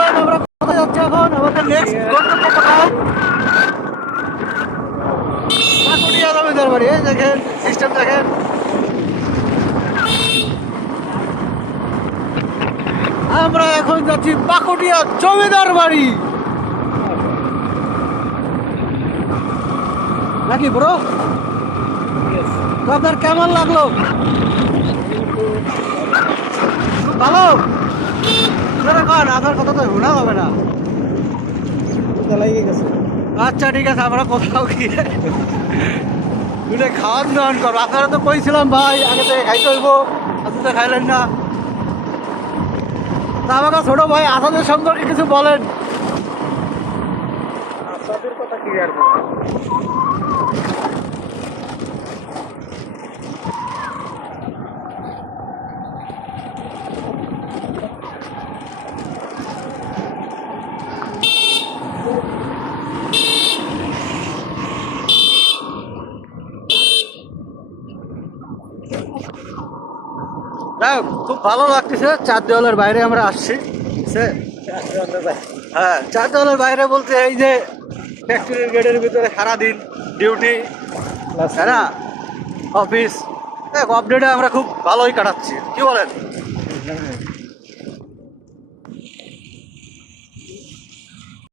আমরা কোথায় যাচ্ছি এখন? আমাদের নেক্সট গন্তব্য কোথায়? পাকুড়িয়া জমিদার বাড়ি। এই দেখেন, সিস্টেম দেখেন। আমরা এখন যাচ্ছি পাকুড়িয়া জমিদার বাড়ি। নাকি ব্রো? তো আপনার কেমন লাগলো? ভালো। আপনার কথা তো শোনা হবে না। আচ্ছা ঠিক আছে, আমরা কোথাও গিয়ে খাওয়ান দাওয়ান করবো। আপনারা তো কইছিলাম ভাই আগে থেকে খাইতে হইব, আপনি তো খাইলেন না। তা আমাকে ছোট ভাই আসাদের সম্পর্কে কিছু বলেন। আসাদের কথা কি আর খুব ভালো লাগতেছে। চার দেওয়ালের বাইরে আমরা আসছি। হ্যাঁ, চার দেওয়ালের বাইরে বলতে এই যে ফ্যাক্টরির গেটের ভিতরে সারাদিন ডিউটি, তাই না, অফিস, অফ ডেটে আমরা খুব ভালোই কাটাচ্ছি। কি বলেন?